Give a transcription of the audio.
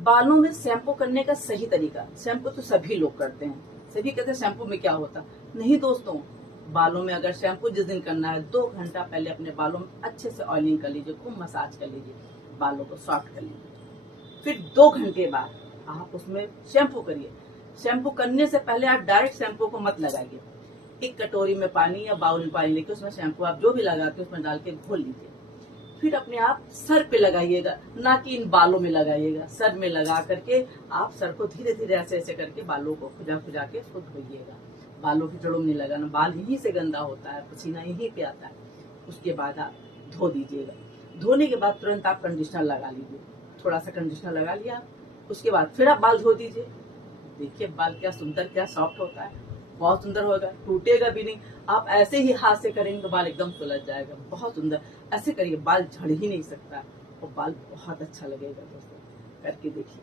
बालों में शैम्पू करने का सही तरीका, शैम्पू तो सभी लोग करते हैं, सभी कहते हैं शैम्पू में क्या होता, नहीं दोस्तों। बालों में अगर शैम्पू जिस दिन करना है 2 घंटा पहले अपने बालों में अच्छे से ऑयलिंग कर लीजिए, खूब मसाज कर लीजिए, बालों को सॉफ्ट कर लीजिए। फिर 2 घंटे बाद आप उसमें शैम्पू करिए। शैम्पू करने से पहले आप डायरेक्ट शैम्पू को मत लगाइए। एक कटोरी में पानी या बाउल में पानी लेके उसमें शैम्पू आप जो भी लगाते हैं उसमें डाल के घोल लीजिए। फिर अपने आप सर पे लगाइएगा, ना कि इन बालों में लगाइएगा। सर में लगा करके आप सर को धीरे धीरे ऐसे ऐसे करके बालों को खुजा खुजा के उसको धोइएगा। बालों की जड़ों में नहीं लगाना, बाल यहीं से गंदा होता है, पसीना यहीं पे आता है। उसके बाद आप धो दीजिएगा। धोने के बाद तुरंत आप कंडीशनर लगा लीजिए, थोड़ा सा कंडीशनर लगा लिया, उसके बाद फिर आप बाल धो दीजिए। देखिए बाल क्या सुंदर, क्या सॉफ्ट होता है, बहुत सुंदर होगा, टूटेगा भी नहीं। आप ऐसे ही हाथ से करेंगे तो बाल एकदम सुलझ जाएगा, बहुत सुंदर। ऐसे करिए, बाल झड़ ही नहीं सकता और बाल बहुत अच्छा लगेगा दोस्तों, करके देखिए।